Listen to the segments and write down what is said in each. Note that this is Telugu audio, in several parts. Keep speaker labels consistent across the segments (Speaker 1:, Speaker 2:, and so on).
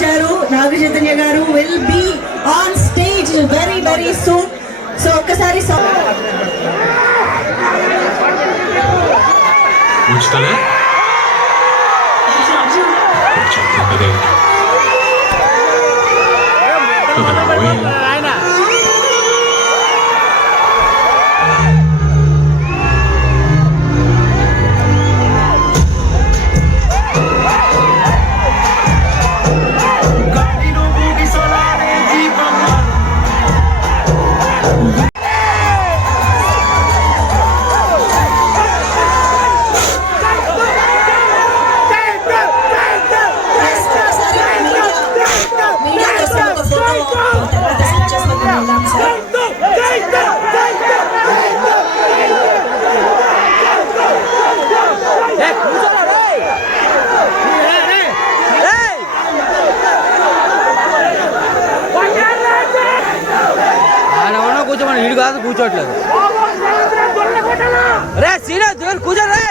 Speaker 1: వచ్చారు నాగ చైతన్య
Speaker 2: గారు. Will be on stage very very soon so ఒక్కసారి
Speaker 3: Thank you. కూర్చోమని వీడు కాదు కూర్చోట్లేదు. రే సీనియర్ దేవుడు కూర్చో రే.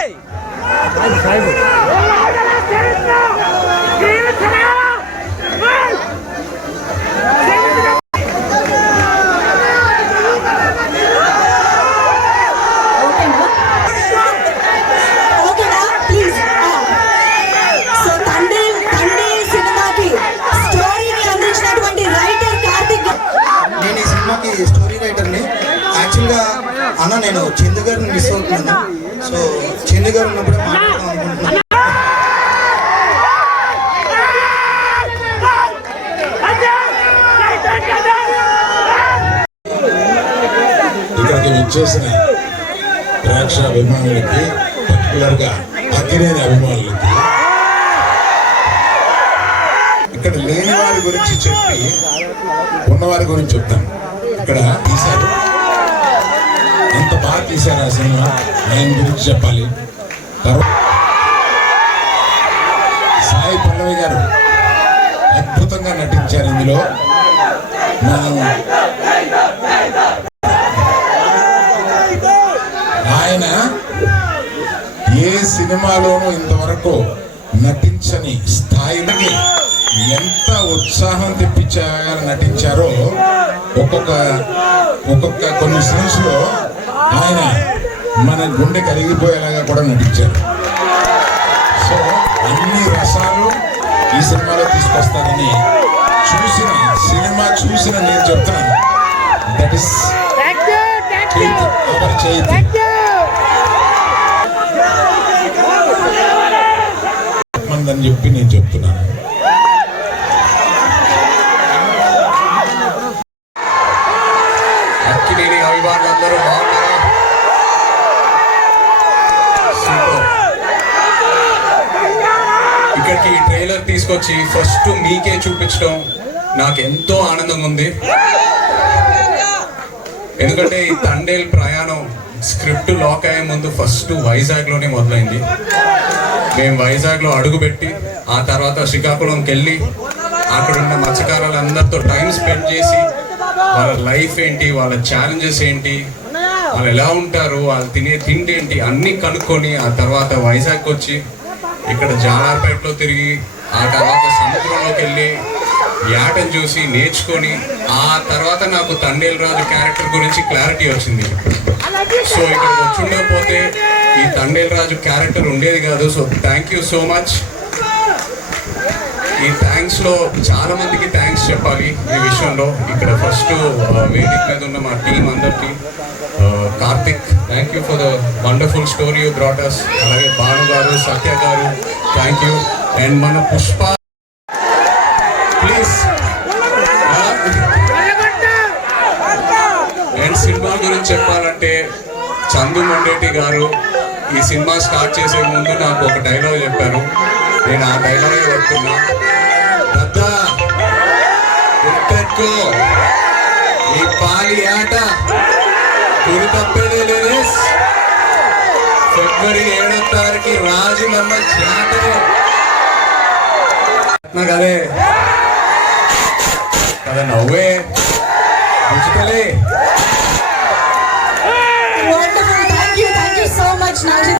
Speaker 4: అన్న నేను చందు గారిని మిస్ అవుతున్నాను. సో చందు గారు ఉన్నప్పుడు మాట్లాడదాం అనుకుంటున్నాను.
Speaker 5: ఇక్కడికి విచ్చేసిన ప్రేక్షక అభిమానులకి పర్టికులర్గా అతిరేని అభిమానులకి ఇక్కడ లేని వారి గురించి చెప్పి ఉన్నవారి గురించి చెప్తాను. ఇక్కడ తీశారు ఎంత బాగా తీశారు ఆ సినిమా? ఆయన గురించి చెప్పాలి. తర్వాత సాయి పల్లవి గారు అద్భుతంగా నటించారు ఇందులో. మనం ఆయన ఏ సినిమాలోనూ ఇంతవరకు నటించని స్థాయికి ఎంత ఉత్సాహం తెప్పించారో నటించారో ఒక్కొక్క ఒక్కొక్క కొన్ని సీన్స్లో ఆయన మన గుండె కరిగిపోయేలాగా కూడా నటించారు. సో అన్ని రసాలు ఈ సినిమాలో తీసుకొస్తారని చూసిన సినిమా చూసిన నేను చెప్తున్నాను. దట్ ఇస్ చేతి అవర్ చేతి మందని చెప్పి నేను చెప్తున్నాను.
Speaker 1: అక్కినేని అభిమానులందరూ ట్రైలర్ తీసుకొచ్చి ఫస్ట్ మీకే చూపించడం నాకు ఎంతో ఆనందంగా ఉంది ఎందుకంటే ఈ తండేల్ ప్రయాణం స్క్రిప్ట్ లాక్ అయ్యే ముందు ఫస్ట్ వైజాగ్లోనే మొదలైంది. మేము వైజాగ్లో అడుగుపెట్టి ఆ తర్వాత శ్రీకాకుళంకి వెళ్ళి అక్కడ ఉన్న మత్స్యకారులందరితో టైం స్పెండ్ చేసి వాళ్ళ లైఫ్ ఏంటి వాళ్ళ ఛాలెంజెస్ ఏంటి వాళ్ళు ఎలా ఉంటారు వాళ్ళు తినే తిండి ఏంటి అన్ని కనుక్కొని ఆ తర్వాత వైజాగ్ వచ్చి ఇక్కడ జాలార్పేటలో తిరిగి ఆ తర్వాత సముద్రంలోకి వెళ్ళి యాటను చూసి నేర్చుకొని ఆ తర్వాత నాకు తండేల్ రాజు క్యారెక్టర్ గురించి క్లారిటీ వచ్చింది. సో ఇక్కడ వచ్చిండకపోతే ఈ తండేల్ రాజు క్యారెక్టర్ ఉండేది కాదు. So thank you so much ఈ థ్యాంక్స్లో చాలా మందికి థ్యాంక్స్ చెప్పాలి ఈ విషయంలో. ఇక్కడ ఫస్ట్ uh, వేదిక మీద ఉన్న మా టీం అందరికీ uh, Karthik thank you for the wonderful story you brought us అలాగే భాను గారు సత్య గారు థ్యాంక్ యూ అండ్ మన పుష్ప ప్లీజ్ అండ్ సినిమా గురించి చెప్పాలంటే చందు మొండేటి గారు ఈ సినిమా స్టార్ట్ చేసే ముందు నాకు ఒక డైలాగ్ చెప్పారు. నేను ఆ డైలాగ్ పడుతున్నా. పెద్ద గుర్తెట్టుకో ఈ పాలి ఆట గురి తప్పేదే లేదే ఫిబ్రవరి ఏడో తారీఖు రాజులమ్మ జాతర. ನಗಲೆ ಕದ ನವ್ವೆ ಮುಚ್ಚಿಕಲೆ
Speaker 2: Wonderful. Thank you. Thank you so much, Najid.